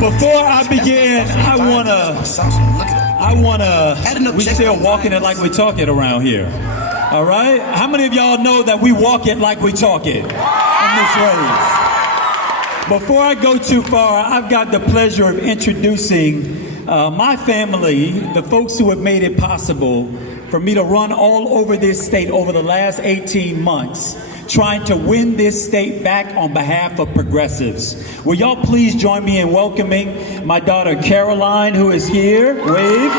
Before I begin, we still walking it like we talk it around here. All right? How many of y'all know that we walk it like we talk it in this race? Before I go too far, I've got the pleasure of introducing my family, the folks who have made it possible for me to run all over this state over the last 18 months, trying to win this state back on behalf of progressives. Will y'all please join me in welcoming my daughter Caroline, who is here. Wave.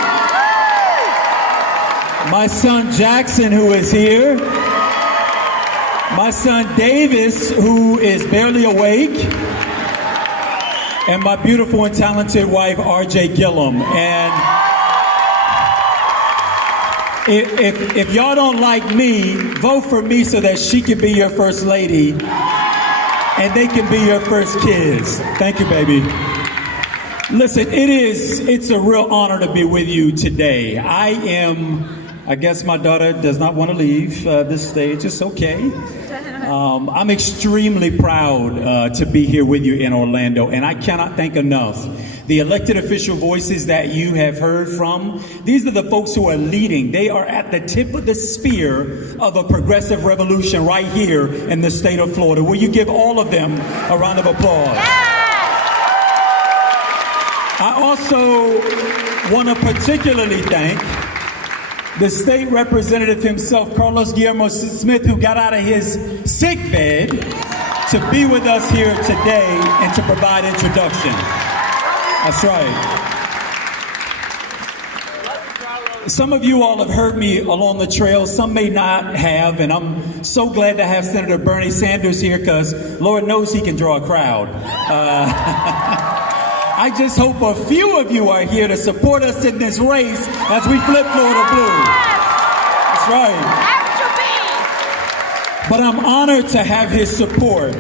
My son Jackson, who is here. My son Davis, who is barely awake. And my beautiful and talented wife, RJ Gillum. And if y'all don't like me, vote for me so that she can be your first lady and they can be your first kids. Thank you, baby. Listen, it's a real honor to be with you today. I guess my daughter does not want to leave this stage. It's okay. I'm extremely proud to be here with you in Orlando, and I cannot thank enough the elected official voices that you have heard from. These are the folks who are leading. They are at the tip of the spear of a progressive revolution right here in the state of Florida. Will you give all of them a round of applause? Yes! I also want to particularly thank the state representative himself, Carlos Guillermo Smith, who got out of his sick bed to be with us here today and to provide introduction. That's right. Some of you all have heard me along the trail. Some may not have, and I'm so glad to have Senator Bernie Sanders here because Lord knows he can draw a crowd. I just hope a few of you are here to support us in this race as we flip Florida blue. That's right. But I'm honored to have his support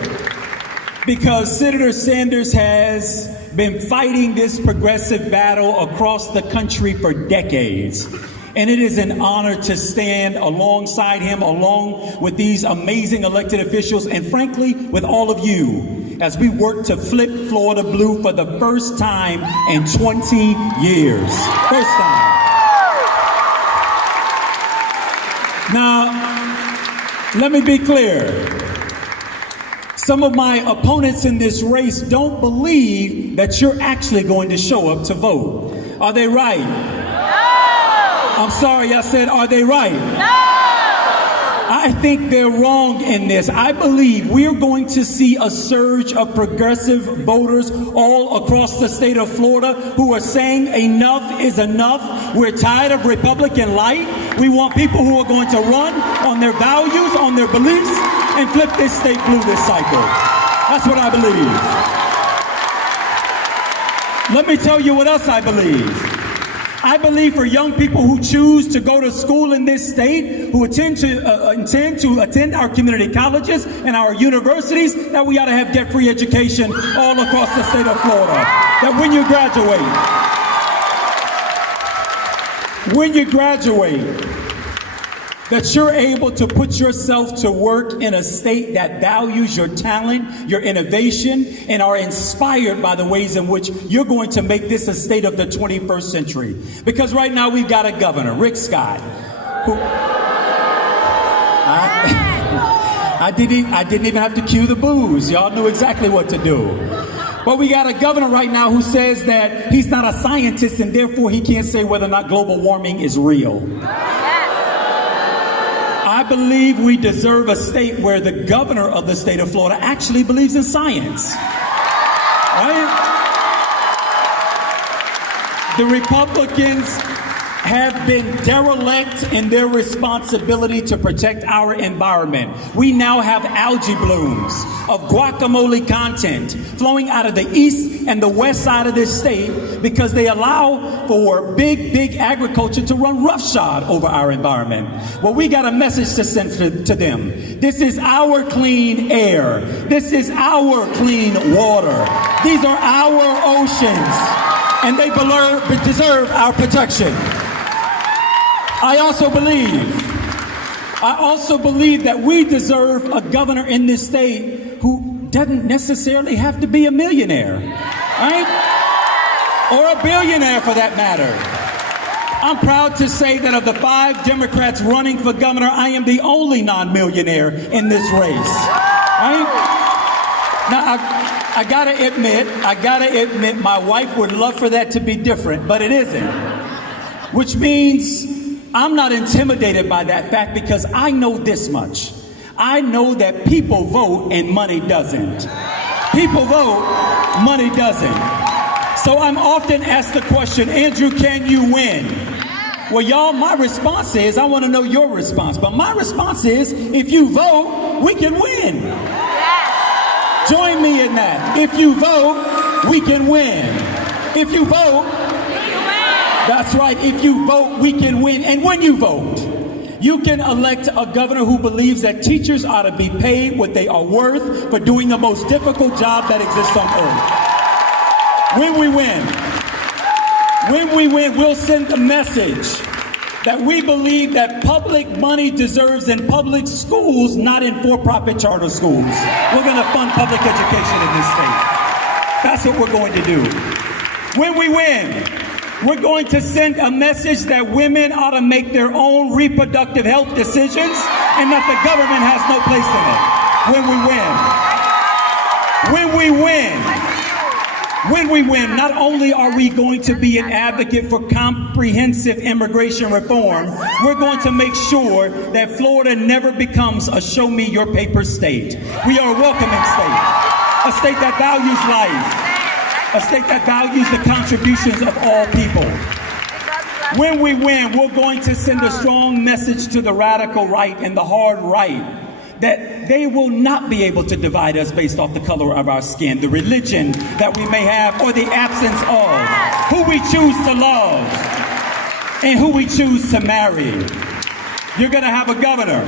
because Senator Sanders has been fighting this progressive battle across the country for decades. And it is an honor to stand alongside him, along with these amazing elected officials, and frankly, with all of you, as we work to flip Florida blue for the first time in 20 years. First time. Now, let me be clear. Some of my opponents in this race don't believe that you're actually going to show up to vote. Are they right? No! I'm sorry, I said, are they right? No! I think they're wrong in this. I believe we're going to see a surge of progressive voters all across the state of Florida who are saying enough is enough. We're tired of Republican light. We want people who are going to run on their values, on their beliefs, and flip this state blue this cycle. That's what I believe. Let me tell you what else I believe. I believe for young people who choose to go to school in this state, who intend to attend our community colleges and our universities, that we ought to have debt-free education all across the state of Florida. That when you graduate, that you're able to put yourself to work in a state that values your talent, your innovation, and are inspired by the ways in which you're going to make this a state of the 21st century. Because right now we've got a governor, Rick Scott, who I didn't even have to cue the boos. Y'all knew exactly what to do. But we got a governor right now who says that he's not a scientist and therefore he can't say whether or not global warming is real. I believe we deserve a state where the governor of the state of Florida actually believes in science. Right? The Republicans have been derelict in their responsibility to protect our environment. We now have algae blooms of guacamole content flowing out of the east and the west side of this state because they allow for big agriculture to run roughshod over our environment. Well, we got a message to send to them. This is our clean air. This is our clean water. These are our oceans, and they deserve our protection. I also believe that we deserve a governor in this state who doesn't necessarily have to be a millionaire, right? or a billionaire for that matter. I'm proud to say that of the 5 Democrats running for governor, I am the only non-millionaire in this race. Right? Now, I gotta admit, my wife would love for that to be different, but it isn't. Which means I'm not intimidated by that fact because I know this much. I know that people vote and money doesn't. People vote, money doesn't. So I'm often asked the question, Andrew, can you win? Well, y'all, my response is, I want to know your response. But my response is, if you vote, we can win. Yes. Join me in that. If you vote, we can win. If you vote, we can win. That's right. If you vote, we can win. And when you vote, you can elect a governor who believes that teachers ought to be paid what they are worth for doing the most difficult job that exists on earth. When we win, we'll send a message that we believe that public money deserves in public schools, not in for-profit charter schools. We're going to fund public education in this state. That's what we're going to do. When we win, we're going to send a message that women ought to make their own reproductive health decisions and that the government has no place in it. When we win, not only are we going to be an advocate for comprehensive immigration reform, we're going to make sure that Florida never becomes a show me your papers state. We are a welcoming state, a state that values life, a state that values the contributions of all people. When we win, we're going to send a strong message to the radical right and the hard right that they will not be able to divide us based off the color of our skin, the religion that we may have, or the absence of, who we choose to love, and who we choose to marry. You're gonna have a governor.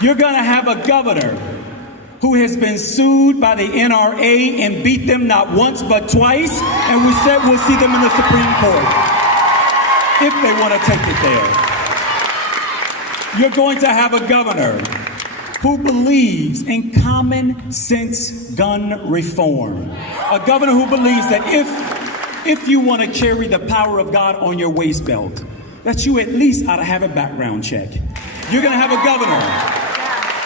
You're gonna have a governor who has been sued by the NRA and beat them not once but twice, and we said we'll see them in the Supreme Court if they want to take it there. You're going to have a governor who believes in common sense gun reform. A governor who believes that if you want to carry the power of God on your waist belt, that you at least ought to have a background check. You're going to have a governor.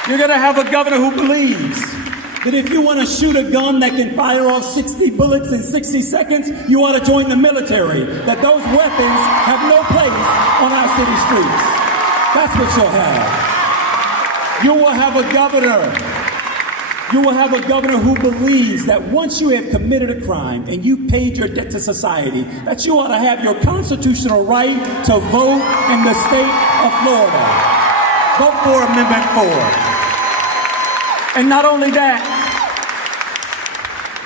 You're going to have a governor who believes that if you want to shoot a gun that can fire off 60 bullets in 60 seconds, you ought to join the military. That those weapons have no place on our city streets. That's what you'll have. You will have a governor. You will have a governor who believes that once you have committed a crime and you paid your debt to society, that you ought to have your constitutional right to vote in the state of Florida. Vote for Amendment 4. And not only that,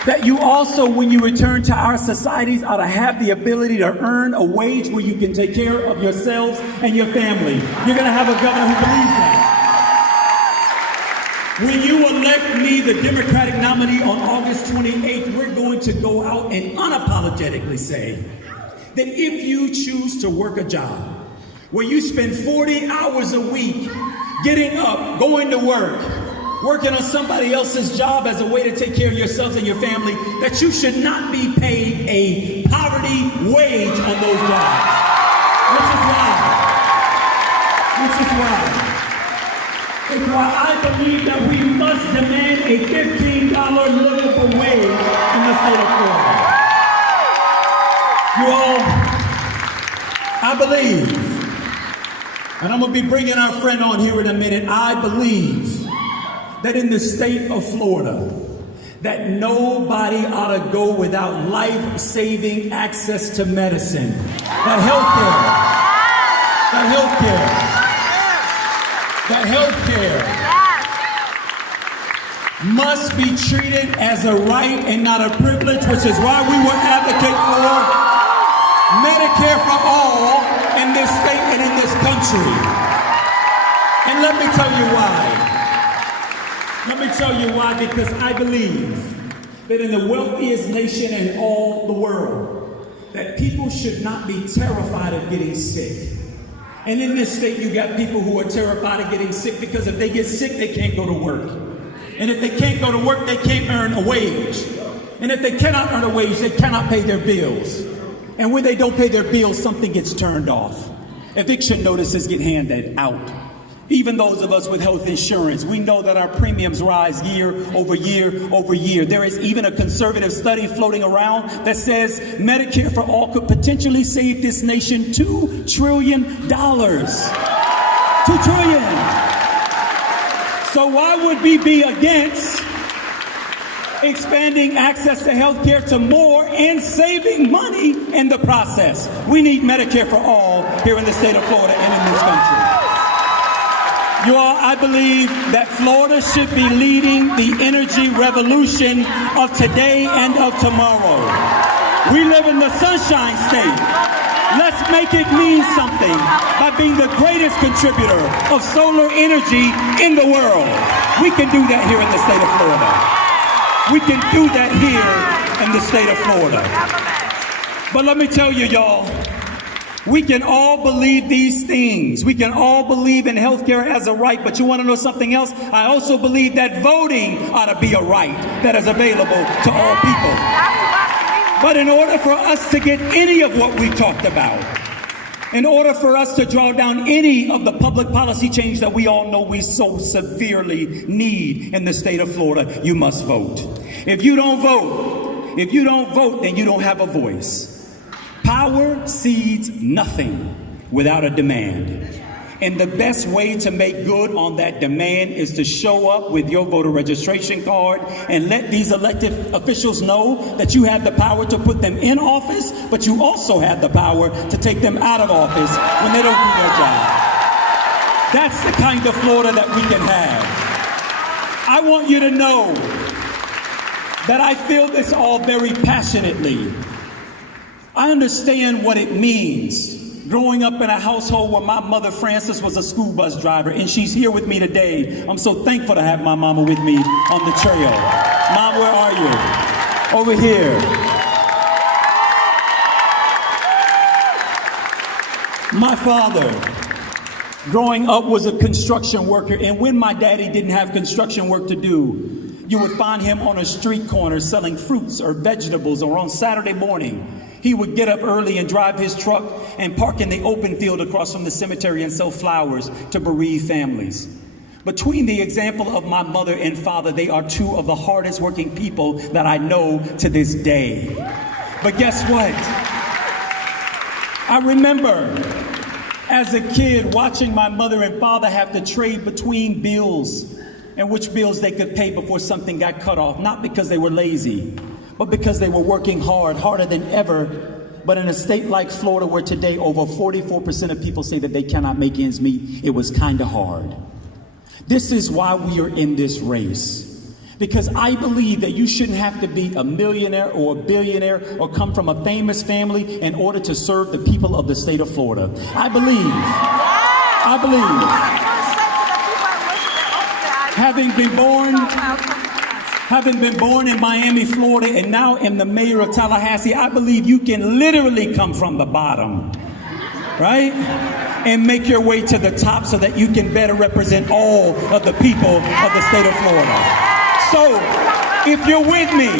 that you also, when you return to our societies, ought to have the ability to earn a wage where you can take care of yourselves and your family. You're going to have a governor who believes that. When you elect me, the Democratic nominee, on August 28th, we're going to go out and unapologetically say that if you choose to work a job where you spend 40 hours a week getting up, going to work, working on somebody else's job as a way to take care of yourselves and your family, that you should not be paid a poverty wage on those jobs. It's why I believe that we must demand a $15 livable wage in the state of Florida. You all, I believe, and I'm going to be bringing our friend on here in a minute, I believe that in the state of Florida, that nobody ought to go without life-saving access to medicine. That healthcare must be treated as a right and not a privilege, which is why we will advocate for Medicare for all in this state and in this country. And let me tell you why, because I believe that in the wealthiest nation in all the world, that people should not be terrified of getting sick. And in this state, you got people who are terrified of getting sick because if they get sick, they can't go to work. And if they can't go to work, they can't earn a wage. And if they cannot earn a wage, they cannot pay their bills. And when they don't pay their bills, something gets turned off. Eviction notices get handed out. Even those of us with health insurance, we know that our premiums rise year over year over year. There is even a conservative study floating around that says Medicare for all could potentially save this nation $2 trillion. $2 trillion. So why would we be against expanding access to health care to more and saving money in the process? We need Medicare for all here in the state of Florida and in this country. You all, I believe that Florida should be leading the energy revolution of today and of tomorrow. We live in the Sunshine State. Let's make it mean something by being the greatest contributor of solar energy in the world. We can do that here in the state of Florida. We can do that here in the state of Florida. But let me tell you, y'all, we can all believe these things. We can all believe in healthcare as a right, but you want to know something else? I also believe that voting ought to be a right that is available to all people. But in order for us to get any of what we talked about, in order for us to draw down any of the public policy change that we all know we so severely need in the state of Florida, you must vote. If you don't vote, then you don't have a voice. Power cedes nothing without a demand. And the best way to make good on that demand is to show up with your voter registration card and let these elected officials know that you have the power to put them in office, but you also have the power to take them out of office when they don't do their job. That's the kind of Florida that we can have. I want you to know that I feel this all very passionately. I understand what it means growing up in a household where my mother, Frances, was a school bus driver, and she's here with me today. I'm so thankful to have my mama with me on the trail. Mom, where are you? Over here. My father, growing up, was a construction worker, and when my daddy didn't have construction work to do, you would find him on a street corner selling fruits or vegetables, or on Saturday morning, he would get up early and drive his truck and park in the open field across from the cemetery and sell flowers to bereaved families. Between the example of my mother and father, they are two of the hardest working people that I know to this day. But guess what? I remember as a kid watching my mother and father have to trade between bills and which bills they could pay before something got cut off, not because they were lazy, but because they were working hard, harder than ever. But in a state like Florida, where today over 44% of people say that they cannot make ends meet, it was kind of hard. This is why we are in this race. Because I believe that you shouldn't have to be a millionaire or a billionaire or come from a famous family in order to serve the people of the state of Florida. I believe, having been born in Miami, Florida, and now am the mayor of Tallahassee, I believe you can literally come from the bottom, right? And make your way to the top so that you can better represent all of the people of the state of Florida. So, if you're with me,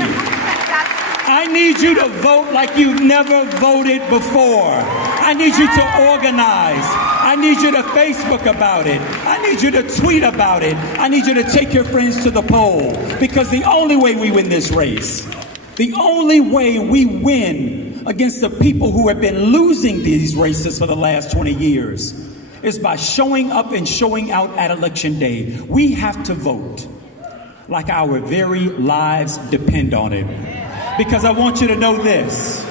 I need you to vote like you've never voted before. I need you to organize. I need you to Facebook about it. I need you to tweet about it. I need you to take your friends to the poll. Because the only way we win this race, the only way we win against the people who have been losing these races for the last 20 years is by showing up and showing out at Election Day. We have to vote like our very lives depend on it. Because I want you to know this.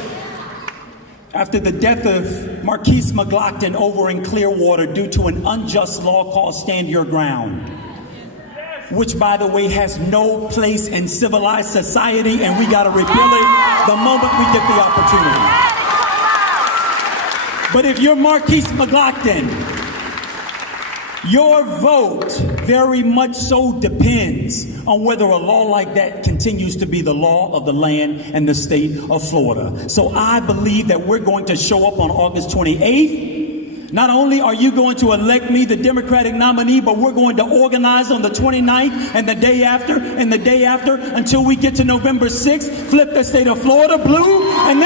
After the death of Marquise McLaughlin over in Clearwater due to an unjust law called Stand Your Ground, which, by the way, has no place in civilized society, and we got to repeal it the moment we get the opportunity. But if you're Marquise McLaughlin, your vote very much so depends on whether a law like that continues to be the law of the land and the state of Florida. So I believe that we're going to show up on August 28th Not only are you going to elect me the Democratic nominee, but we're going to organize on the 29th and the day after and the day after until we get to November 6th, flip the state of Florida blue, and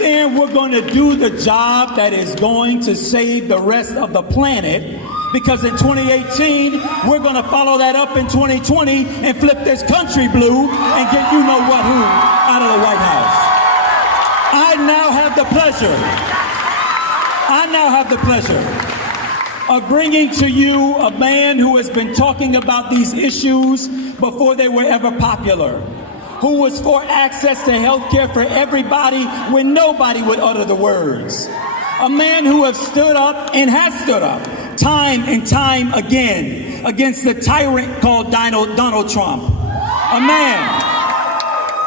then we're going to do the job that is going to save the rest of the planet. Because in 2018, we're going to follow that up in 2020 and flip this country blue and get you know what who out of the White House. I now have the pleasure of bringing to you a man who has been talking about these issues before they were ever popular, who was for access to health care for everybody when nobody would utter the words. A man who has stood up and has stood up time and time again against the tyrant called Donald Trump.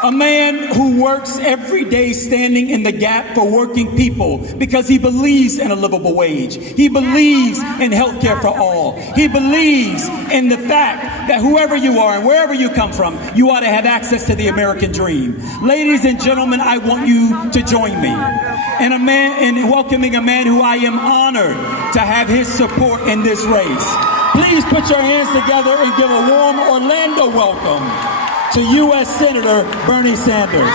A man who works every day standing in the gap for working people because he believes in a livable wage. He believes in health care for all. He believes in the fact that whoever you are and wherever you come from, you ought to have access to the American dream. Ladies and gentlemen, I want you to join me in welcoming a man who I am honored to have his support in this race. Please put your hands together and give a warm Orlando welcome to U.S. Senator Bernie Sanders.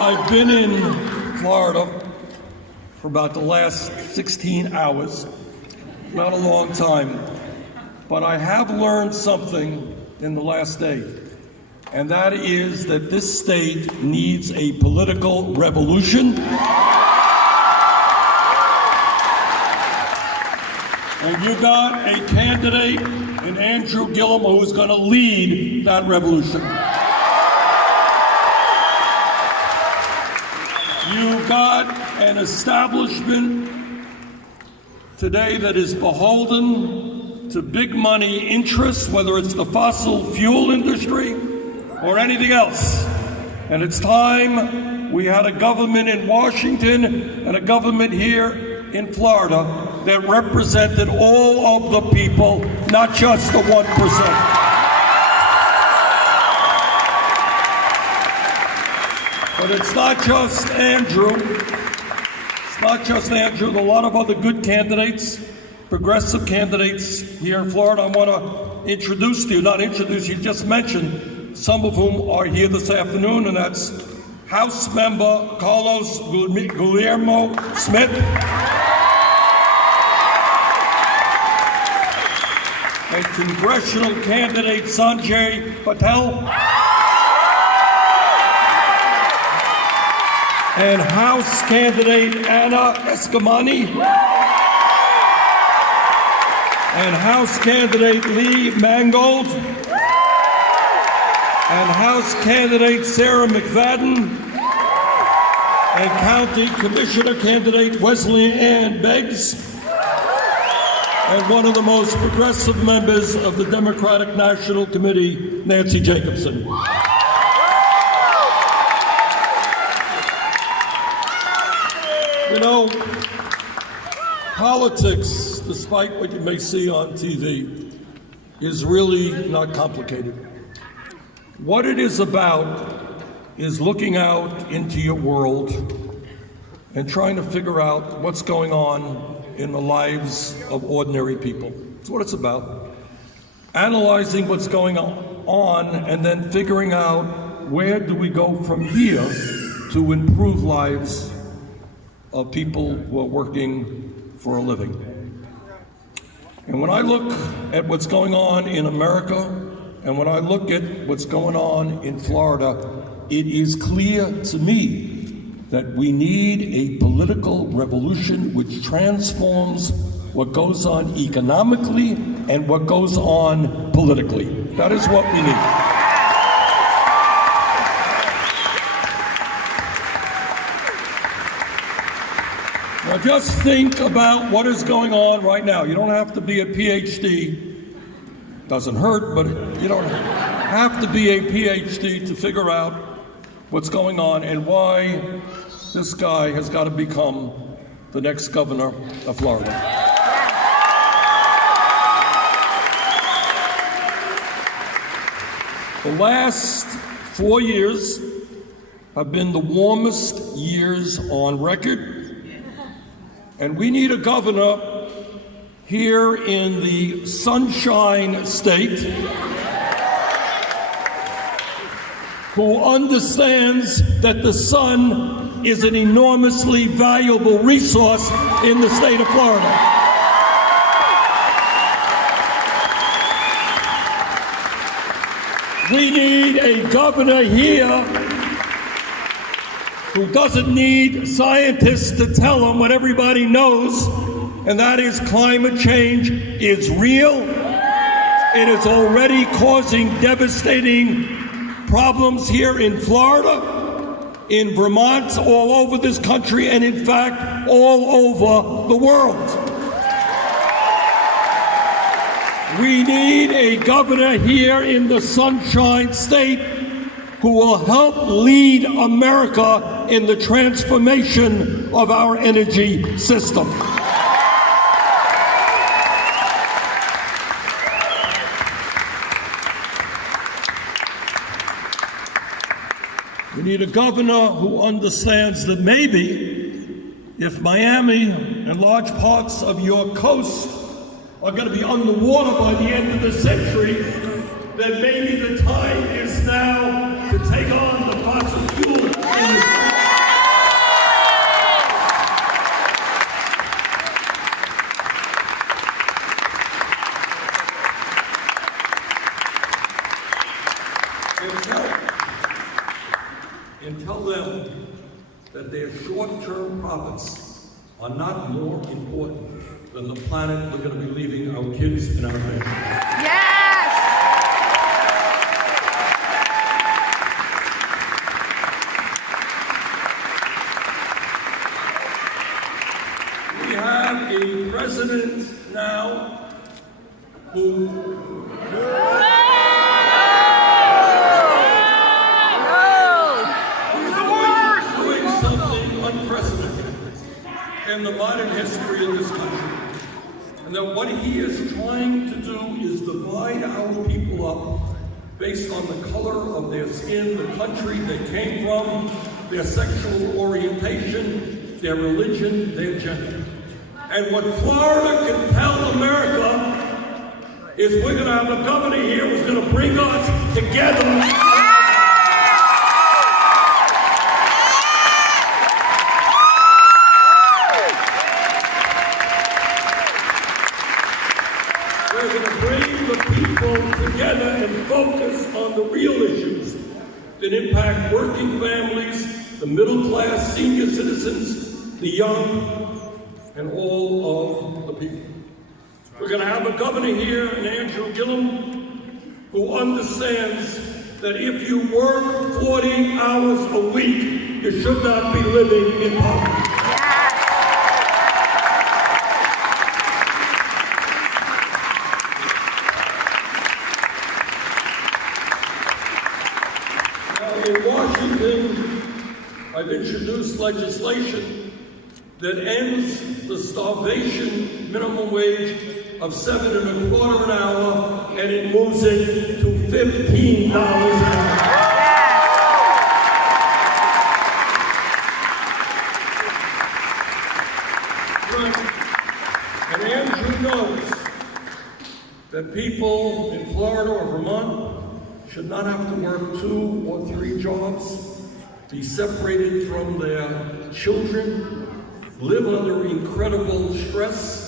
I've been in Florida for about the last 16 hours, not a long time, but I have learned something in the last day, and that is that this state needs a political revolution. And you got a candidate in Andrew Gollum who's going to lead that revolution. You've got an establishment today that is beholden to big money interests, whether it's the fossil fuel industry or anything else. And it's time we had a government in Washington and a government here in Florida that represented all of the people, not just the 1%. But it's not just Andrew. It's not just Andrew. There are a lot of other good candidates, progressive candidates here in Florida. I want to introduce to you, not introduce you, just mention some of whom are here this afternoon, and that's House Member Carlos Guillermo Smith, and Congressional candidate Sanjay Patel, and House candidate Anna Eskamani, and House candidate Lee Mangold, and House candidate Sarah McFadden, and County Commissioner candidate Wesley Ann Beggs, and one of the most progressive members of the Democratic National Committee, Nancy Jacobson. You know, politics, despite what you may see on TV, is really not complicated. What it is about is looking out into your world and trying to figure out what's going on in the lives of ordinary people. That's what it's about. Analyzing what's going on and then figuring out where do we go from here to improve lives of people who are working for a living. And when I look at what's going on in America, and when I look at what's going on in Florida, it is clear to me that we need a political revolution which transforms what goes on economically and what goes on politically. That is what we need. Now just think about what is going on right now. You don't have to be a PhD. Doesn't hurt, but you don't have to be a PhD to figure out what's going on and why this guy has got to become the next governor of Florida. The last 4 years have been the warmest years on record, and we need a governor here in the Sunshine State who understands that the sun is an enormously valuable resource in the state of Florida. We need a governor here who doesn't need scientists to tell him what everybody knows, and that is climate change is real. It is already causing devastating problems here in Florida, in Vermont, all over this country, and in fact, all over the world. We need a governor here in the Sunshine State who will help lead America in the transformation of our energy system. We need a governor who understands that maybe if Miami and large parts of your coast are going to be underwater by the end of the century, then maybe the time is now to take on the fossil fuel industry. And tell them that their short-term profits are not more important than the planet we're going to be leaving our kids and our grandchildren. Yes! We have a president now who doing something unprecedented in the modern history of this country. And that what he is trying to do is divide our people up based on the color of their skin, the country they came from, their sexual orientation, their religion, their gender. And what Florida can tell America is we're going to have a governor here who's going to bring us together. We're going to bring the people together and focus on the real issues that impact working families, the middle class, senior citizens, the young, and all of the people. We're going to have a governor here in Andrew Gollum who understands that if you work 40 hours a week, you should not be living in poverty. In Washington, I've introduced legislation that ends the starvation minimum wage of $7.25 an hour, and it moves it to $15 an hour. And Andrew knows that people in Florida or Vermont should not have to work 2 or 3 jobs, be separated from their children, live under incredible stress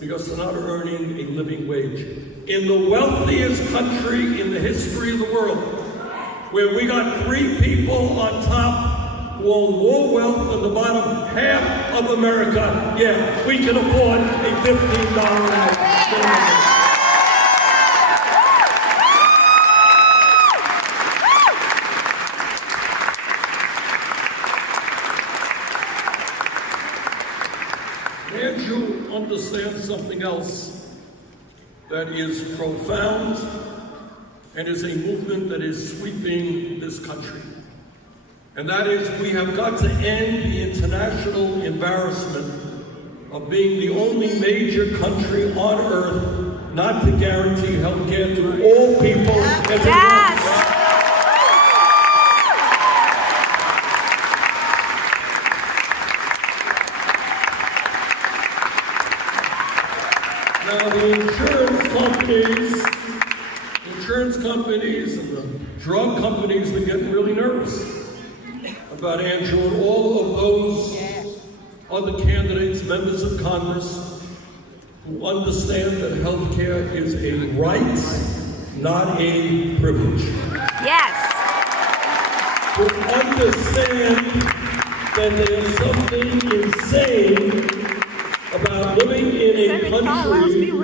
because they're not earning a living wage. In the wealthiest country in the history of the world, where we got 3 people on top who own more wealth than the bottom half of America, yeah, we can afford a $15 an hour. profound and is a movement that is sweeping this country. And that is, we have got to end the international embarrassment of being the only major country on earth not to guarantee health care to all people everywhere. Now, the insurance companies and the drug companies are getting really nervous about Andrew and all of those other candidates, members of Congress, who understand that health care is a right, not a privilege. Yes. Who understand that there's something insane about living in a country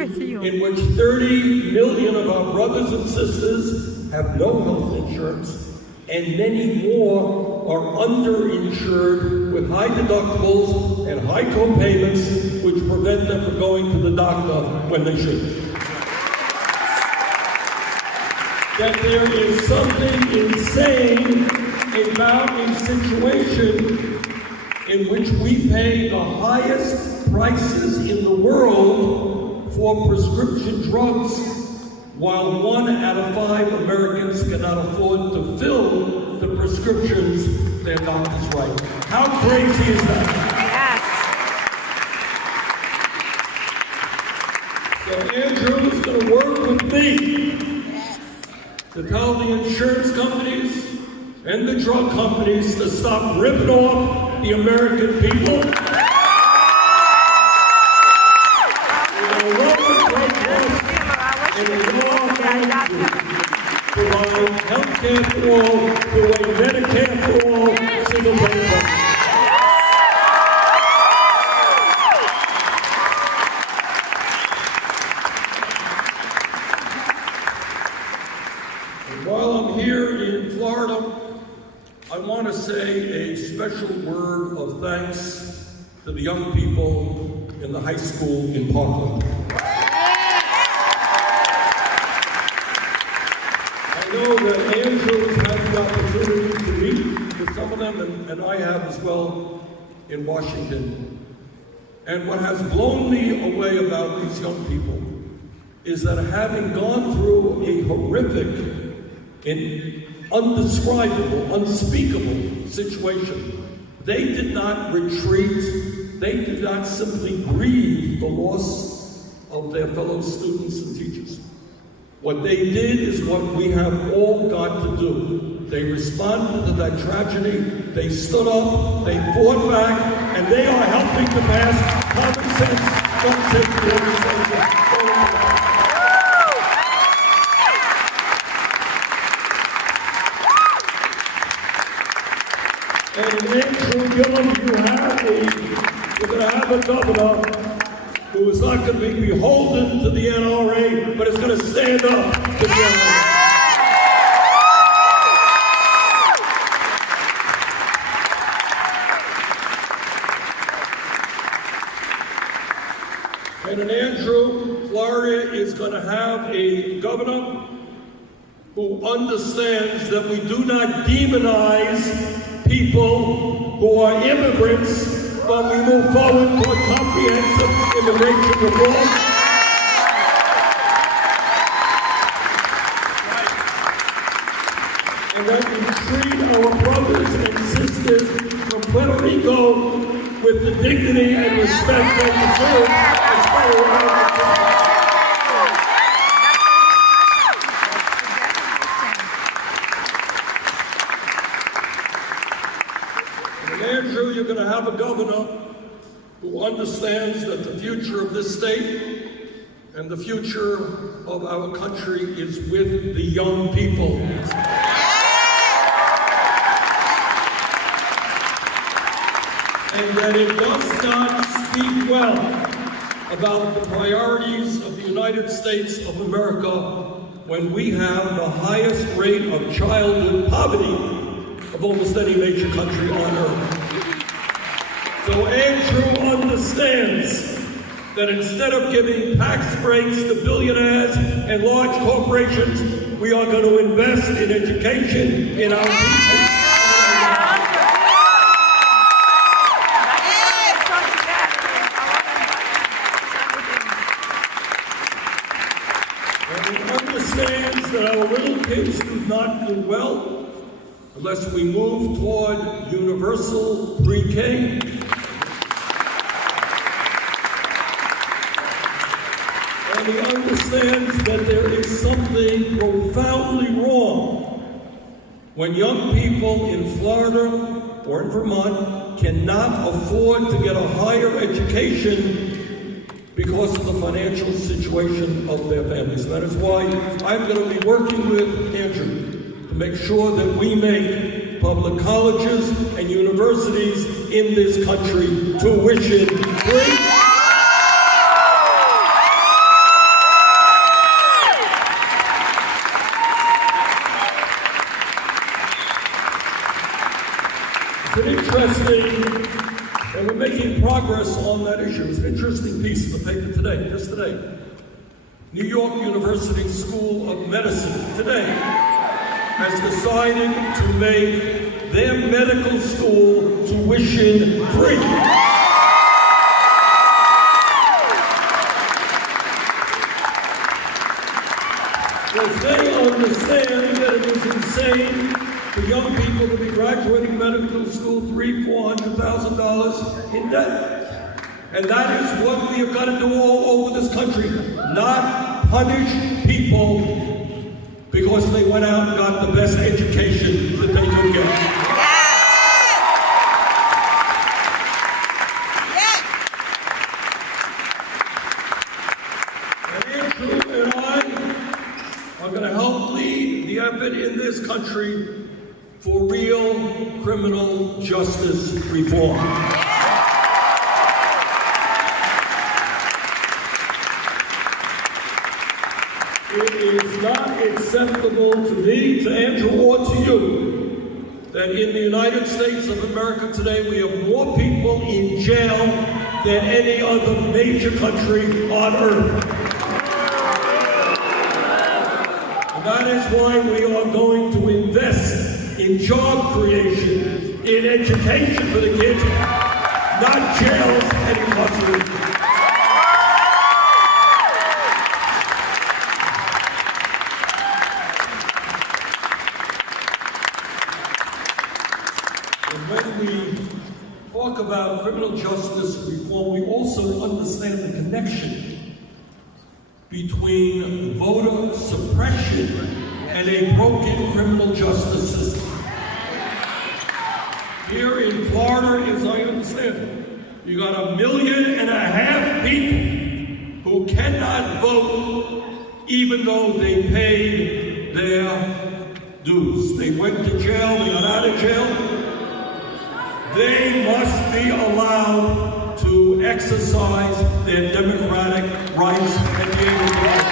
in which 30 million of our brothers and sisters have no health insurance, and many more are underinsured with high deductibles and high co-payments, which prevent them from going to the doctor when they should. That there is something insane about a situation in which we pay the highest prices in the world for prescription drugs, while 1 out of 5 Americans cannot afford to fill the prescriptions their doctors write. How crazy is that? Yes. So Andrew is going to work with me to tell the insurance companies and the drug companies to stop ripping off the American people. Provide health care for all, provide Medicare for all, single payer. And while I'm here in Florida, I want to say a special word of thanks to the young people in the high school in Parkland. I know that Andrew has had the opportunity to meet with some of them, and I have as well in Washington. And what has blown me away about these young people is that having gone through a horrific and undescribable, unspeakable situation, they did not retreat. They did not simply grieve the loss of their fellow students and teachers. What they did is what we have all got to do. They responded to that tragedy, they stood up, they fought back, and they are helping to pass common sense gun safety legislation. And Andrew Gillum, you're going to have a governor who is not going to be beholden to the NRA, but is going to stand up to the NRA. And in Andrew, Florida is going to have a governor who understands that we do not demonize people who are immigrants, but we move forward toward comprehensive immigration reform. And that we treat our brothers and sisters from Puerto Rico with the dignity and respect they deserve as fellow Americans. Andrew, you're going to have a governor who understands that the future of this state and the future of our country is with the young people. And that it does not speak well about the priorities of the United States of America when we have the highest rate of childhood poverty of almost any major country on earth. So Andrew understands that instead of giving tax breaks to billionaires and large corporations, we are going to invest in education in our people. And it understands that our little kids do not do well unless we move toward universal pre-K. And he understands that there is something profoundly wrong when young people in Florida or in Vermont cannot afford to get a higher education because of the financial situation of their families. And that is why I'm going to be working with Andrew to make sure that we make public colleges and universities in this country tuition free. It's been interesting, and we're making progress on that issue. It's an interesting piece in the paper today, just today. New York University School of Medicine today has decided to make their medical school tuition free. Because they understand that it is insane for young people to be graduating medical school $300,000-$400,000 in debt. And that is what we have got to do all over this country. Not punish people because they went out and got the best education that they could get. And Andrew and I are going to help lead the effort in this country for real criminal justice reform. It is not acceptable to me, to Andrew, or to you, that in the United States of America today we have more people in jail than any other major country on earth. And that is why we are going to invest in job creation, in education for the kids, not jails and incarceration. And when we talk about criminal justice reform, we also understand the connection between voter suppression and a broken criminal justice system. Here in Florida, as I understand it, you got 1.5 million people who cannot vote even though they paid their dues. They went to jail, they got out of jail. They must be allowed to exercise their democratic rights and be able to vote.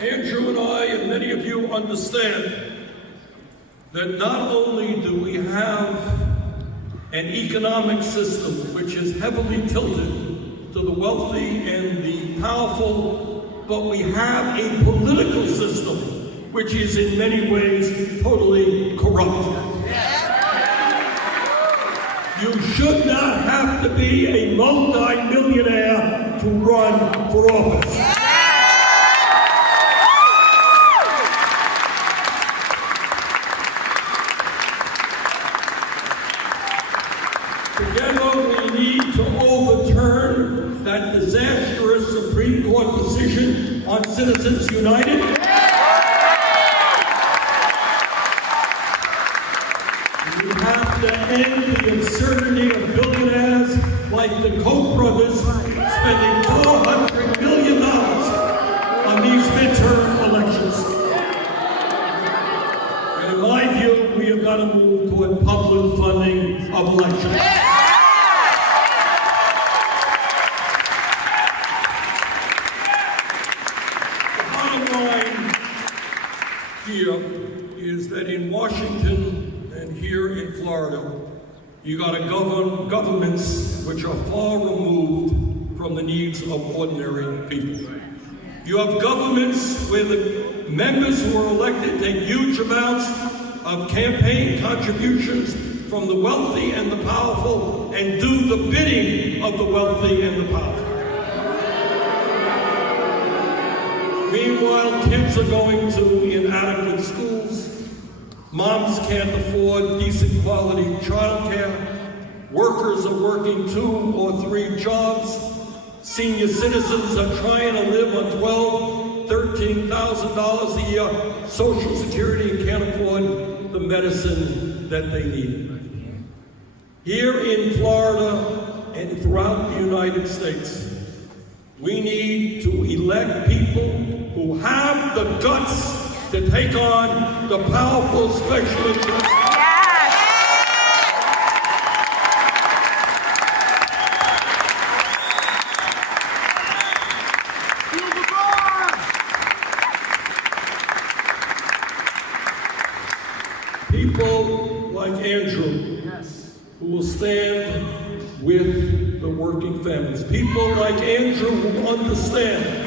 Andrew and I, and many of you, understand that not only do we have an economic system which is heavily tilted to the wealthy and the powerful, but we have a political system which is in many ways totally corrupt. You should not have to be a multi-millionaire to run for office. Together, we need to overturn that disastrous Supreme Court decision on Citizens United. We have to end the absurdity of billionaires like the Koch brothers spending $400 million on these midterm elections. And in my view, we have got to move toward public funding of elections. The bottom line and here in Florida, you got governments which are far removed from the needs of ordinary people. You have governments where the members who are elected take huge amounts of campaign contributions from the wealthy and the powerful and do the bidding of the wealthy and the powerful. Meanwhile, kids are going to inadequate schools, moms can't afford decent quality childcare, workers are working 2 or 3 jobs, senior citizens are trying to live on $12,000, $13,000 a year, Social Security, and can't afford the medicine that they need. Here in Florida and throughout the United States, we need to elect people who have the guts to take on the powerful special interests. People like Andrew, who will stand with the working families. People like Andrew who understand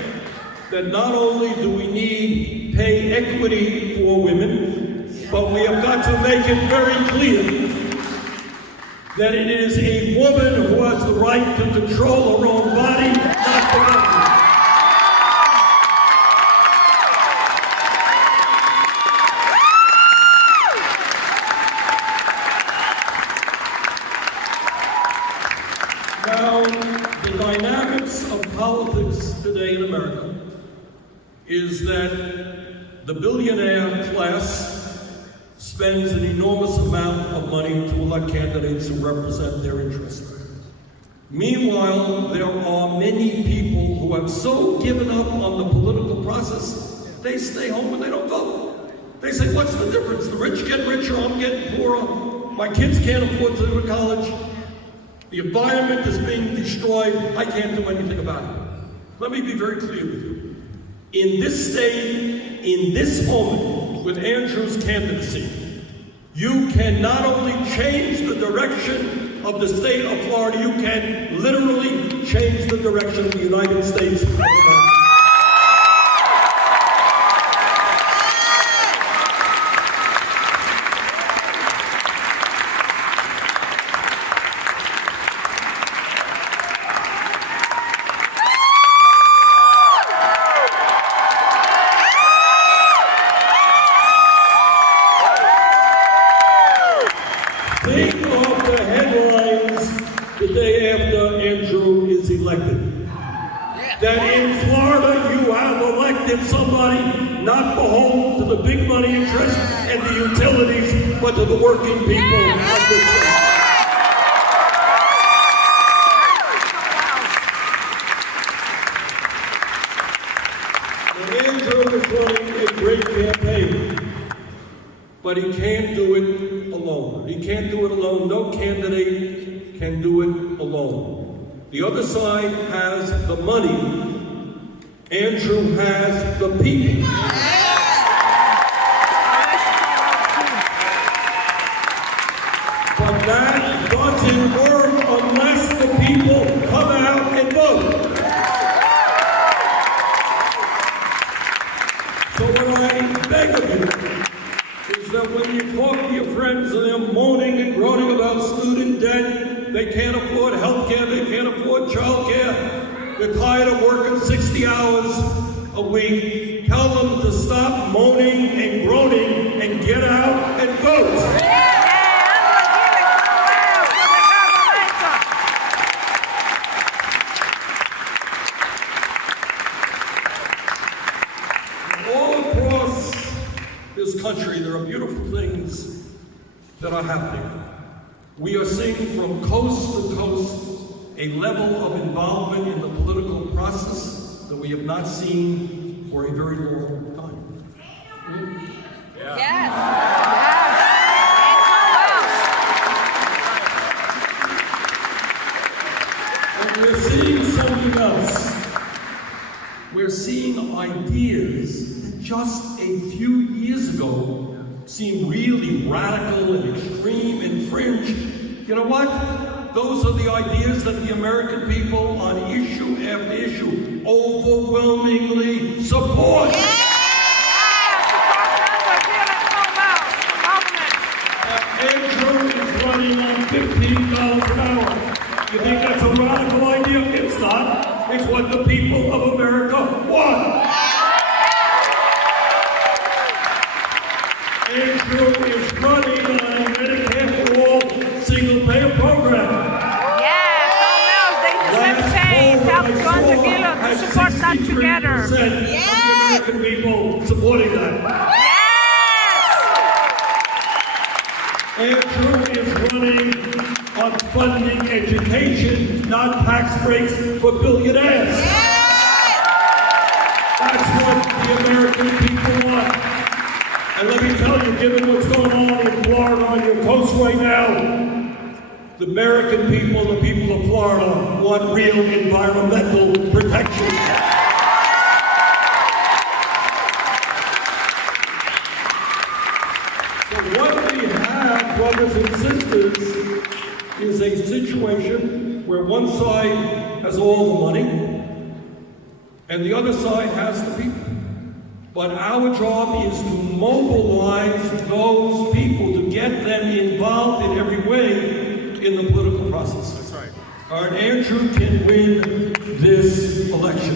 that not only do we need pay equity for women, but we have got to make it very clear that it is a woman who has the right to control her own body, not the government. Now, the dynamics of politics today in America is that the billionaire class spends an enormous amount of money to elect candidates who represent their interests. Meanwhile, there are many people who have so given up on the political process, they stay home and they don't vote. They say, what's the difference? The rich get richer, I'm getting poorer. My kids can't afford to go to college. The environment is being destroyed. I can't do anything about it. Let me be very clear with you. In this state, in this moment, with Andrew's candidacy, you can not only change the direction of the state of Florida, you can literally change the direction of the United States of America. Think of the headlines the day after Andrew is elected. That in Florida you have elected somebody not beholden to the big money interests and the utilities, but to the working people of the state. Andrew is running a great campaign, but he can't do it alone. He can't do it alone. No candidate can do it alone. The other side has the money. Andrew has the people. But that doesn't work unless the people come out and vote. So what I beg of you is that when you talk to your friends and they're moaning and groaning about student debt, they can't afford health care, they can't afford child care, they're tired of working 60 hours a week, tell them to stop moaning and groaning and get out and vote. This country, there are beautiful things that are happening. We are seeing from coast to coast a level of involvement in the political process that we have not seen for a very long time. Yes. But we're seeing something else. We're seeing ideas that just a few years ago seemed really radical and extreme. You know what? Those are the ideas that the American people on issue after issue overwhelmingly support. Andrew is running on $15 an hour. You think that's a radical idea? It's not. It's what the people of America want. Andrew is running on a Medicare for all single-payer program. To support that together. Yes! Of the American people supporting that. Yes! Andrew is running on funding education, not tax breaks for billionaires. Yes! That's what the American people want. And let me tell you, given what's going on in Florida on your coast right now, the American people, the people of Florida, want real environmental protection. So what we have, brothers and sisters, is a situation where one side has all the money and the other side has the people. But our job is to mobilize those people, to get them involved in every way in the political process. That's right. All right, Andrew can win this election.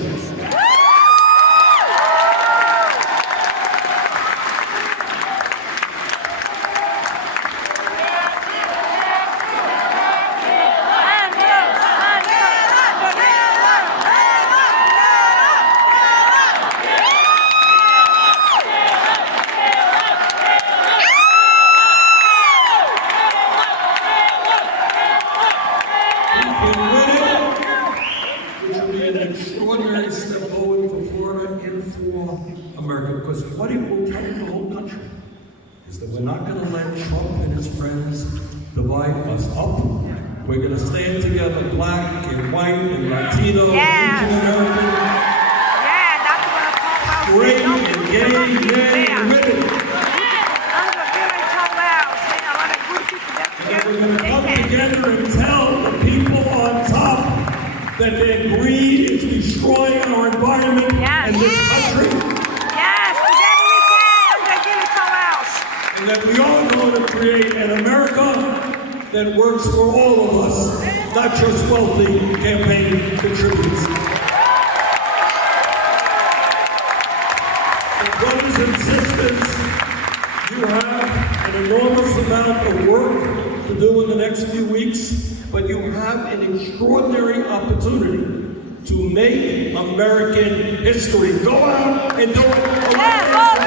Extraordinary step forward for Florida and for America, because what it will tell the whole country is that we're not going to let Trump and his friends divide us up. We're going to stand together, black and white and Latino, Asian American, straight and gay, and women. And we're going to come together and tell the people on top that their greed is destroying our environment and this country. Yes, together we can. And that we are going to create an America that works for all of us, not just wealthy campaign contributors. So brothers and sisters, you have an enormous amount of work to do in the next few weeks. But you have an extraordinary opportunity to make American history. Go out and do it.